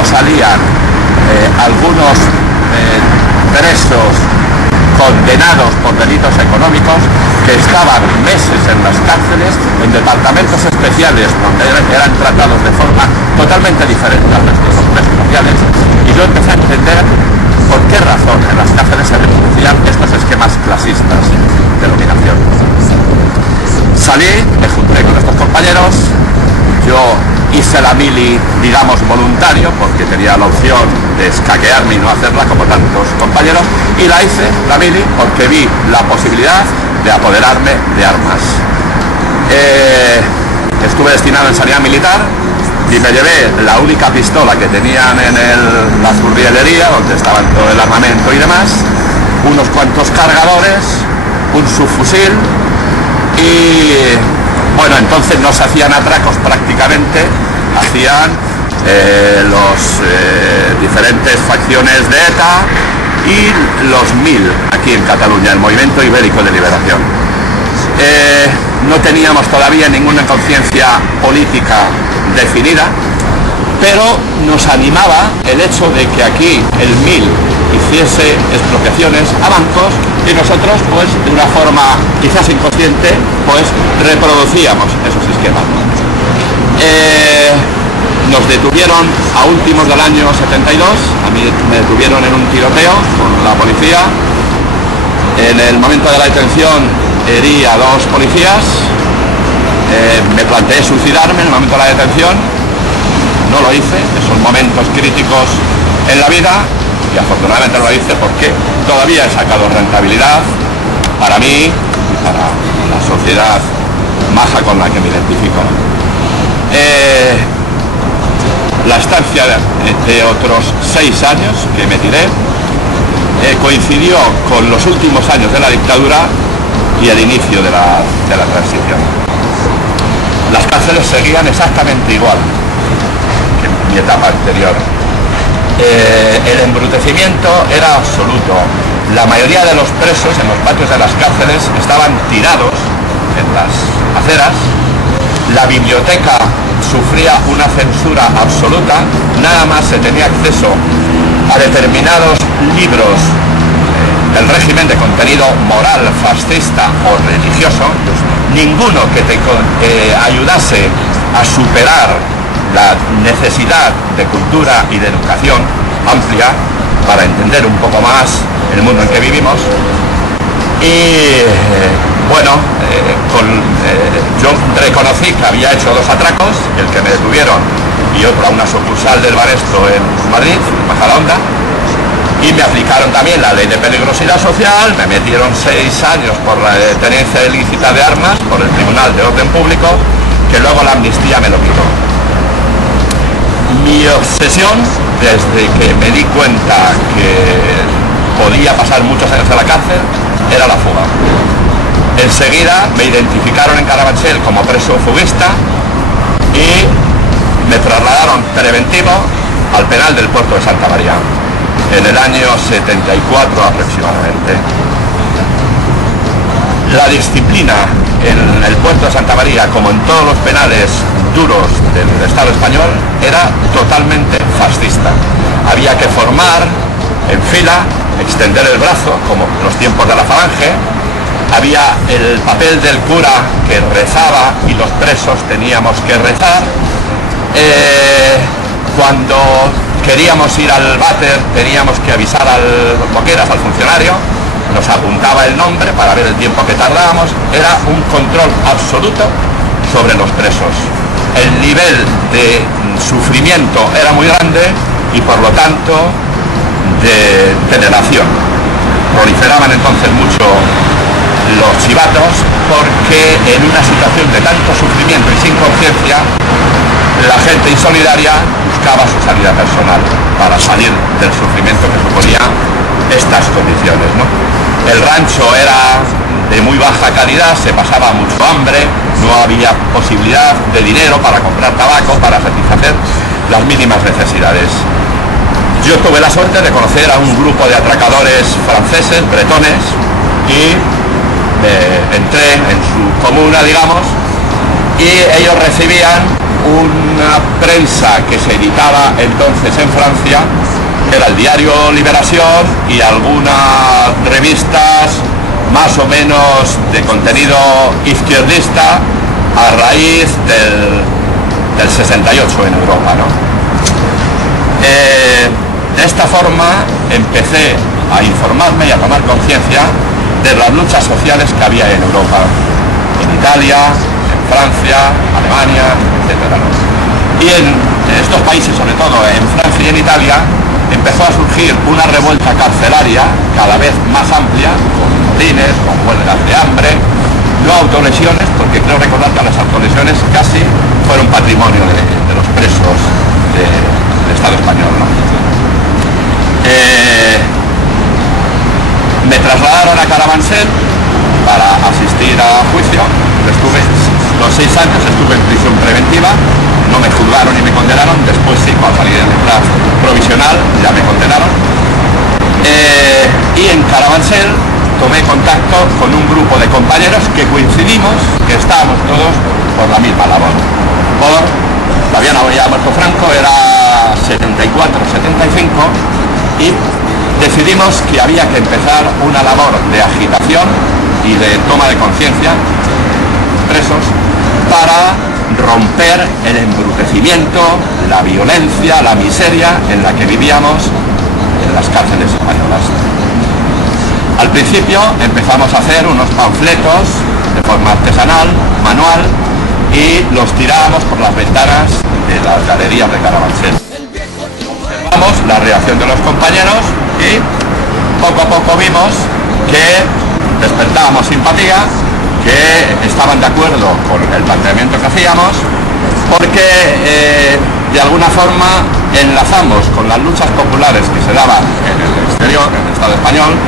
cómo salían algunos presos condenados por delitos económicos que estaban meses en las cárceles, en departamentos especiales donde eran tratados de forma totalmente diferente al resto de los presos sociales, y yo empecé a entender por qué razón en las cárceles se reproducían estos esquemas clasistas de dominación. Salí, me junté con estos compañeros, yo hice la mili, digamos, voluntario, porque tenía la opción de escaquearme y no hacerla como tantos compañeros, y la hice, la mili, porque vi la posibilidad de apoderarme de armas. Estuve destinado en sanidad militar y me llevé la única pistola que tenían en la furrielería, donde estaban todo el armamento y demás, unos cuantos cargadores, un subfusil y... bueno, entonces no se hacían atracos prácticamente, hacían diferentes facciones de ETA y los 1000 aquí en Cataluña, el Movimiento Ibérico de Liberación. No teníamos todavía ninguna conciencia política definida, pero nos animaba el hecho de que aquí el 1000 hiciese expropiaciones a bancos y nosotros, pues, de una forma quizás inconsciente, pues reproducíamos esos esquemas. Nos detuvieron a últimos del año 72, a mí me detuvieron en un tiroteo con la policía. En el momento de la detención herí a 2 policías, me planteé suicidarme en el momento de la detención, no lo hice, son momentos críticos en la vida, y afortunadamente lo hice porque todavía he sacado rentabilidad para mí y para la sociedad maja con la que me identifico. La estancia de otros 6 años que me tiré coincidió con los últimos años de la dictadura y el inicio de la transición. Las cárceles seguían exactamente igual que en mi etapa anterior. El embrutecimiento era absoluto. La mayoría de los presos en los patios de las cárceles estaban tirados en las aceras. La biblioteca sufría una censura absoluta. Nada más se tenía acceso a determinados libros del régimen de contenido moral, fascista o religioso. Ninguno que te ayudase a superar la necesidad de cultura y de educación amplia para entender un poco más el mundo en que vivimos. Y bueno, yo reconocí que había hecho 2 atracos, el que me detuvieron y otro a una sucursal del Banesto en Madrid, en Majadahonda, y me aplicaron también la ley de peligrosidad social, me metieron 6 años por la tenencia ilícita de armas por el Tribunal de Orden Público, que luego la amnistía me lo quitó. Mi obsesión, desde que me di cuenta que podía pasar muchos años en la cárcel, era la fuga. Enseguida me identificaron en Carabanchel como preso fuguista y me trasladaron preventivo al penal del puerto de Santa María en el año 74 aproximadamente. La disciplina en el puerto de Santa María, como en todos los penales duros del Estado español, era totalmente fascista. Había que formar en fila, extender el brazo, como en los tiempos de la Falange. Había el papel del cura que rezaba y los presos teníamos que rezar. Cuando queríamos ir al váter teníamos que avisar al boqueras, al funcionario, nos apuntaba el nombre para ver el tiempo que tardábamos. Era un control absoluto sobre los presos. El nivel de sufrimiento era muy grande y por lo tanto de delación. Proliferaban entonces mucho los chivatos porque en una situación de tanto sufrimiento y sin conciencia, la gente insolidaria buscaba su salida personal para salir del sufrimiento que suponía estas condiciones, ¿no? El rancho era de muy baja calidad, se pasaba mucho hambre, no había posibilidad de dinero para comprar tabaco, para satisfacer las mínimas necesidades. Yo tuve la suerte de conocer a un grupo de atracadores franceses, bretones, y entré en su comuna, digamos, y ellos recibían una prensa que se editaba entonces en Francia, que era el diario Liberación, y algunas revistas más o menos de contenido izquierdista a raíz del 68 en Europa, ¿no? De esta forma empecé a informarme y a tomar conciencia de las luchas sociales que había en Europa, en Italia, en Francia, Alemania, etc., ¿no? Y en estos países, sobre todo en Francia y en Italia, empezó a surgir una revuelta carcelaria cada vez más amplia, con motines, con huelgas de hambre, no autolesiones, porque creo recordar que las autolesiones casi fueron patrimonio de los presos del Estado español, ¿no? Me trasladaron a Carabanchel para asistir a juicio. Estuve los 6 años, estuve en prisión preventiva, no me juzgaron ni me condenaron. Después sí, cuando salí de libertad provisional ya me condenaron. Y en Carabanchel tomé contacto con un grupo de compañeros que coincidimos, que estábamos todos por la misma labor. Todavía no había muerto Franco, era 74-75, y decidimos que había que empezar una labor de agitación y de toma de conciencia, presos, para romper el embrutecimiento, la violencia, la miseria en la que vivíamos en las cárceles españolas. Al principio empezamos a hacer unos panfletos de forma artesanal, manual, y los tirábamos por las ventanas de las galerías de Carabanchel. Observamos la reacción de los compañeros y poco a poco vimos que despertábamos simpatía, que estaban de acuerdo con el planteamiento que hacíamos, porque de alguna forma enlazamos con las luchas populares que se daban en el exterior, en el Estado español,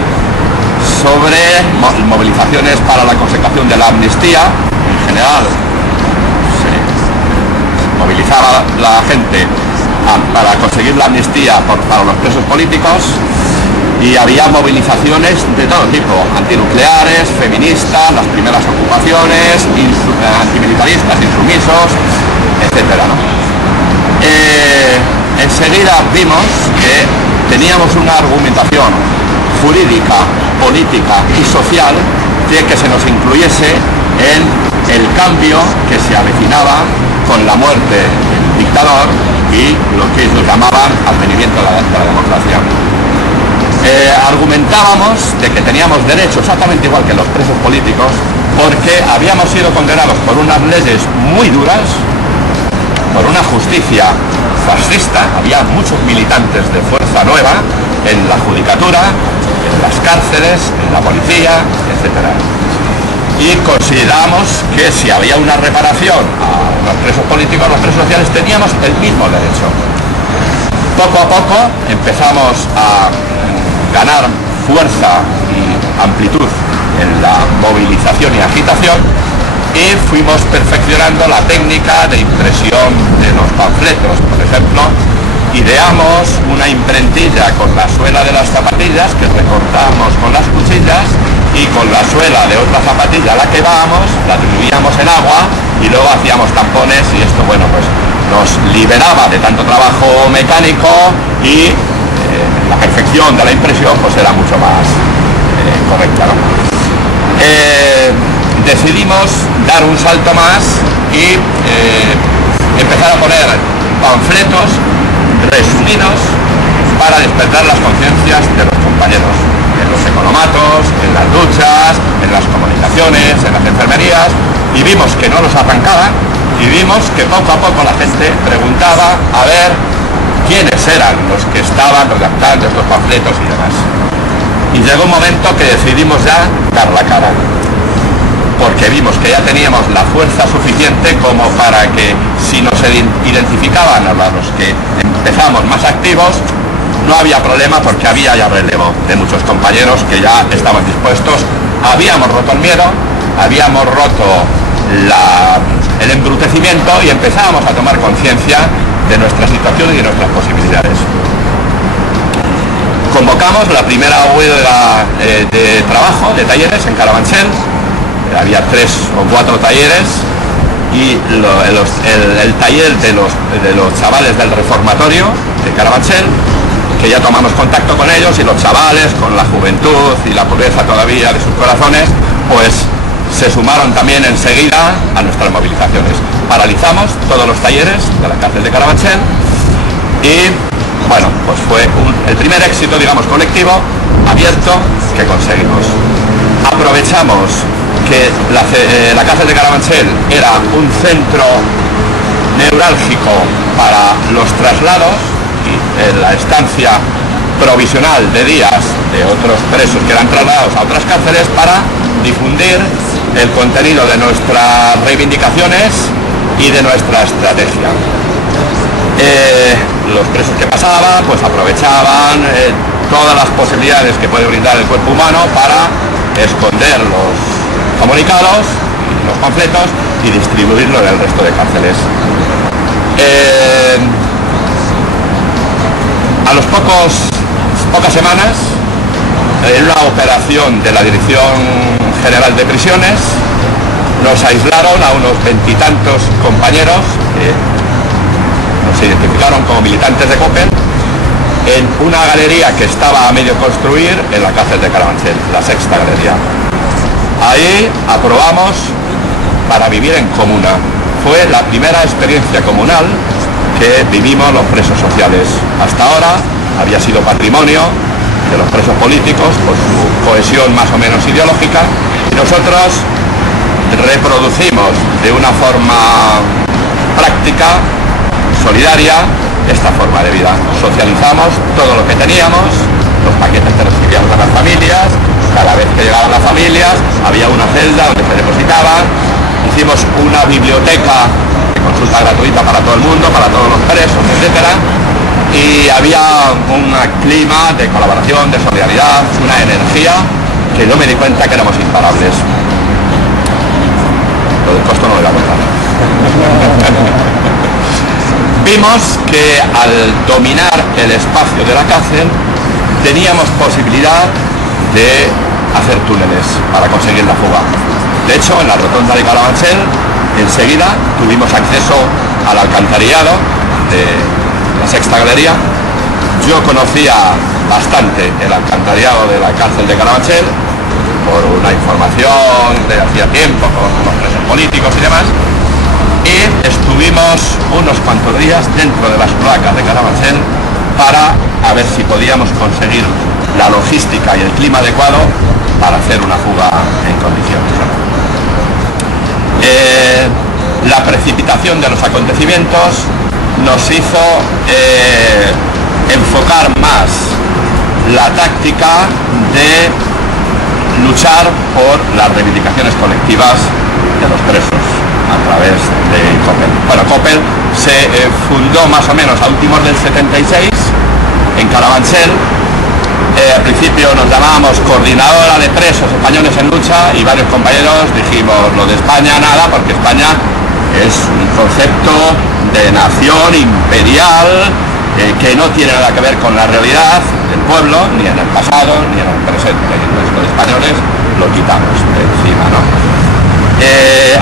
sobre movilizaciones para la consecución de la amnistía. En general se movilizaba la gente para conseguir la amnistía para los presos políticos, y había movilizaciones de todo tipo, antinucleares, feministas, las primeras ocupaciones, antimilitaristas, insumisos, etcétera, ¿no? Enseguida vimos que teníamos una argumentación jurídica, política y social que se nos incluyese en el cambio que se avecinaba con la muerte del dictador y lo que ellos llamaban advenimiento de la democracia. Argumentábamos de que teníamos derecho exactamente igual que los presos políticos, porque habíamos sido condenados por unas leyes muy duras, por una justicia fascista. Había muchos militantes de Fuerza Nueva en la judicatura, en las cárceles, en la policía, etc. Y consideramos que si había una reparación a los presos políticos, a los presos sociales, teníamos el mismo derecho. Poco a poco empezamos a ganar fuerza y amplitud en la movilización y agitación, y fuimos perfeccionando la técnica de impresión de los panfletos. Por ejemplo, ideamos una imprentilla con la suela de las zapatillas que recortábamos con las cuchillas, y con la suela de otra zapatilla a la que vábamos la diluíamos en agua y luego hacíamos tampones, y esto, bueno, pues nos liberaba de tanto trabajo mecánico, y la perfección de la impresión pues era mucho más correcta, ¿no? Decidimos dar un salto más y empezar a poner panfletos resumidos para despertar las conciencias de los compañeros, en los economatos, en las duchas, en las comunicaciones, en las enfermerías, y vimos que no los arrancaban, y vimos que poco a poco la gente preguntaba a ver quiénes eran los que estaban redactando estos panfletos y demás. Y llegó un momento que decidimos ya dar la cara, porque vimos que ya teníamos la fuerza suficiente como para que, si nos identificaban a los que empezamos más activos, no había problema, porque había ya relevo de muchos compañeros que ya estaban dispuestos. Habíamos roto el miedo, habíamos roto el embrutecimiento, y empezábamos a tomar conciencia de nuestra situación y de nuestras posibilidades. Convocamos la primera huelga de trabajo, de talleres en Carabanchel. Había 3 o 4 talleres, y el taller de los chavales del reformatorio de Carabanchel, que ya tomamos contacto con ellos, y los chavales, con la juventud y la pureza todavía de sus corazones, pues se sumaron también enseguida a nuestras movilizaciones. Paralizamos todos los talleres de la cárcel de Carabanchel y bueno, pues fue el primer éxito, digamos, colectivo abierto que conseguimos. Aprovechamos que la cárcel de Carabanchel era un centro neurálgico para los traslados y la estancia provisional de días de otros presos que eran trasladados a otras cárceles, para difundir el contenido de nuestras reivindicaciones y de nuestra estrategia. Los presos que pasaban pues aprovechaban todas las posibilidades que puede brindar el cuerpo humano para esconder los comunicados y los panfletos y distribuirlo en el resto de cárceles. A los pocas semanas, en una operación de la Dirección General de Prisiones, nos aislaron a unos 20 y tantos compañeros que nos identificaron como militantes de Coppel en una galería que estaba a medio construir en la cárcel de Carabanchel, la Sexta Galería. Ahí aprobamos para vivir en comuna. Fue la primera experiencia comunal que vivimos los presos sociales. Hasta ahora había sido patrimonio de los presos políticos por su cohesión más o menos ideológica, y nosotros reproducimos de una forma práctica, solidaria, esta forma de vida. Socializamos todo lo que teníamos, los paquetes que recibíamos a las familias, cada vez que llegaban las familias había una celda donde se depositaban, hicimos una biblioteca de consulta gratuita para todo el mundo, para todos los presos, etcétera, y había un clima de colaboración, de solidaridad, una energía que yo me di cuenta que éramos imparables. Lo del costo no lo voy a contar. Vimos que al dominar el espacio de la cárcel teníamos posibilidad de hacer túneles para conseguir la fuga. De hecho, en la rotonda de Carabanchel enseguida tuvimos acceso al alcantarillado de la Sexta Galería. Yo conocía bastante el alcantarillado de la cárcel de Carabanchel por una información de hacía tiempo con los presos políticos y demás, y estuvimos unos cuantos días dentro de las cloacas de Carabanchel para a ver si podíamos conseguir la logística y el clima adecuado para hacer una fuga en condiciones. La precipitación de los acontecimientos nos hizo enfocar más la táctica de luchar por las reivindicaciones colectivas de los presos a través de Coppel. Bueno, Coppel se fundó más o menos a últimos del 76 en Carabanchel. Al principio nos llamábamos Coordinadora de Presos Españoles en Lucha, y varios compañeros dijimos lo de España nada, porque España es un concepto de nación imperial que no tiene nada que ver con la realidad del pueblo, ni en el pasado, ni en el presente. Entonces los españoles lo quitamos de encima, ¿no?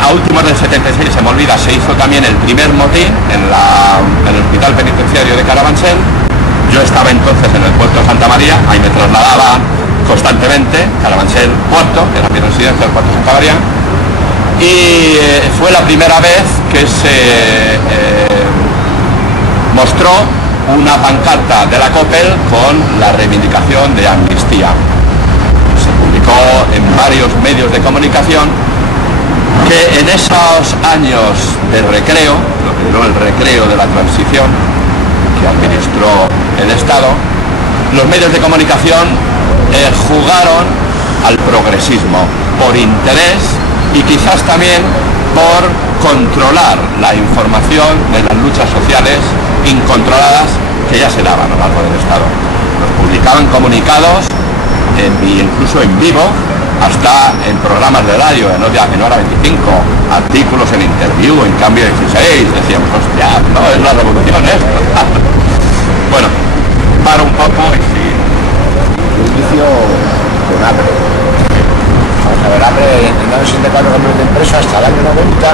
A últimos del 76, se me olvida, se hizo también el primer motín en el hospital penitenciario de Carabanchel. Yo estaba entonces en el puerto de Santa María, ahí me trasladaba constantemente, Carabanchel Puerto, que era mi residencia del puerto de Santa María, y fue la primera vez que se mostró una pancarta de la Coppel con la reivindicación de amnistía. Se publicó en varios medios de comunicación que en esos años de recreo, lo que duró el recreo de la transición que administró el Estado, los medios de comunicación jugaron al progresismo por interés y quizás también por controlar la información de las luchas sociales incontroladas que ya se daban a lo largo del Estado. Nos publicaban comunicados, incluso en vivo, hasta en programas de radio, en Hora 25, artículos en Interview, en Cambio 16, decíamos, hostia, no es la revolución esto. Bueno, para un poco y sí. El inicio con APRE. Vamos a ver, APRE en el año 64 cuando me preso hasta el año 90.